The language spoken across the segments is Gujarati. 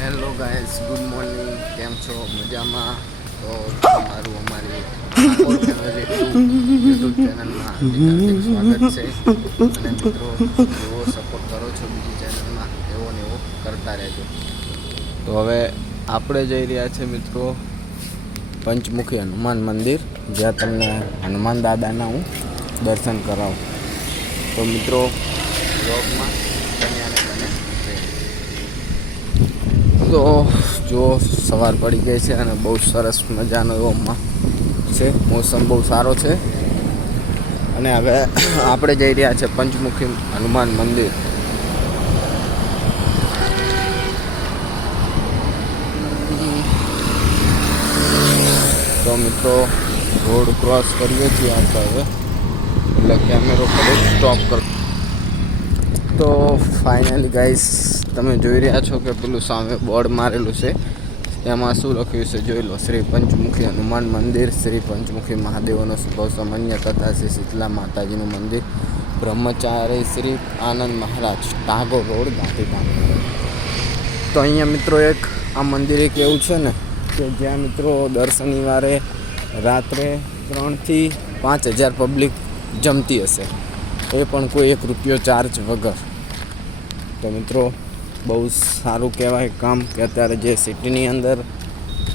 Hello guys, good morning. કેમ છો? મજામાં? તો તમારું અમારી ઠાકોર ફેમિલી યુટ્યુબ ચેનલમાં હાર્દિક સ્વાગત છે. અને મિત્રો, જેવો સપોર્ટ કરો છો બીજી ચેનલમાં એવો ને એવો કરતા રહેજો. તો હવે આપણે જઈ રહ્યા છે મિત્રો પંચમુખી હનુમાન મંદિર, જ્યાં તમને હનુમાન દાદાના હું દર્શન કરાવું. તો મિત્રો, બ્લોગમાં તો જો સવાર પડી ગઈ છે અને બહુ સરસ મજાનો એવો છે, મોસમ બહુ સારો છે. અને હવે આપણે જઈ રહ્યા છે પંચમુખી હનુમાન મંદિર. તો મિત્રો, રોડ ક્રોસ કરીએ છીએ આપણે હવે, એટલે કેમેરો પર સ્ટોપ કરો. તો ફાઇનલી ગાઈસ, તમે જોઈ રહ્યા છો કે પેલું સામે બોર્ડ મારેલું છે, એમાં શું લખ્યું છે જોઈ લો. શ્રી પંચમુખી હનુમાન મંદિર, શ્રી પંચમુખી મહાદેવનો શુભ સામાન્ય કથા, શ્રી શીતલા માતાજીનું મંદિર, બ્રહ્મચારી શ્રી આનંદ મહારાજ, ટાગોર રોડ, ગાંધીધામ. તો અહીંયા મિત્રો એક આ મંદિર એક એવું છે ને કે જ્યાં મિત્રો દર શનિવારે રાત્રે 3,000 થી 5,000 પબ્લિક જમતી હશે, એ પણ કોઈ ₹1 ચાર્જ વગર. તો મિત્રો, બહુ સારું કહેવાય કામ કે અત્યારે જે સિટીની અંદર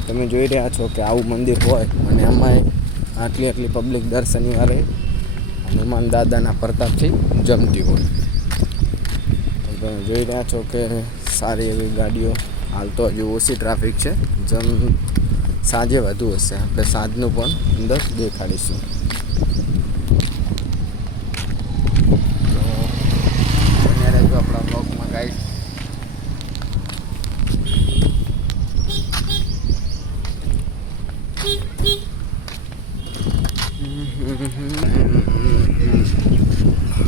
તમે જોઈ રહ્યા છો કે આવું મંદિર હોય અને એમાંય આટલી પબ્લિક દર શનિવારે હનુમાન દાદાના પ્રતાપથી જમતી હોય. તમે જોઈ રહ્યા છો કે સારી એવી ગાડીઓ, હાલ તો હજુ ઓછી ટ્રાફિક છે, સાંજે વધુ હશે. આપણે સાંજનું પણ અંદર દેખાડીશું. આપણા બ્લોગમાં ગાઈસ,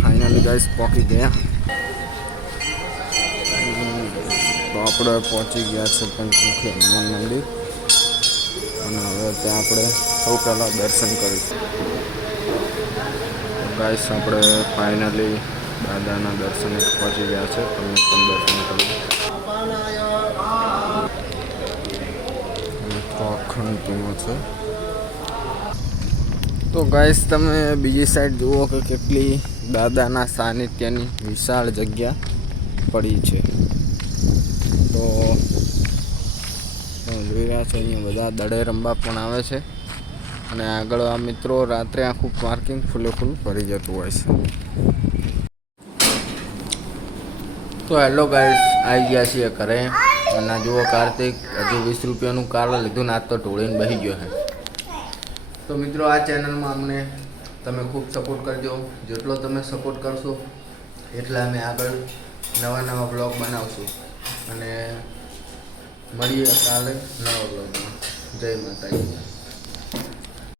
ફાઇનલી ગાઈસ પહોંચી ગયા. તો આપણે પહોંચી ગયા છે પંચમુખી હનુમાન મંદિર, અને હવે ત્યાં આપણે સૌ પહેલાં દર્શન કરીશું. ગાઈસ, આપણે ફાઇનલી દાદાના દર્શને પહોંચી ગયા છે. તમે પણ દર્શન કરો. અખંડ ટીમો છે. તો ગાઈસ, તમે બીજી સાઈડ જુઓ કે કેટલી દાદાના સાનિધ્યની વિશાળ જગ્યા પડી છે. તો જોઈ રહ્યા છો અહીંયા બધા દડે રમવા પણ આવે છે, અને આગળ આ મિત્રો રાત્રે આખું પાર્કિંગ ફૂલે ભરી જતું હોય છે. તો હેલો ગાઈસ, આવી ગયા છીએ ઘરે, અને જુઓ કાર્તિક હજુ ₹20નું કાર્ડ લીધું ને આજ તો ઢોળીને બેસી ગયો છે. તો મિત્રો, આ ચેનલમાં અમને તમે ખૂબ સપોર્ટ કરજો. જેટલો તમે સપોર્ટ કરશો એટલે અમે આગળ નવા બ્લોગ બનાવશું. અને મળીએ કાલે નવા બ્લોગમાં. જય માતાજી.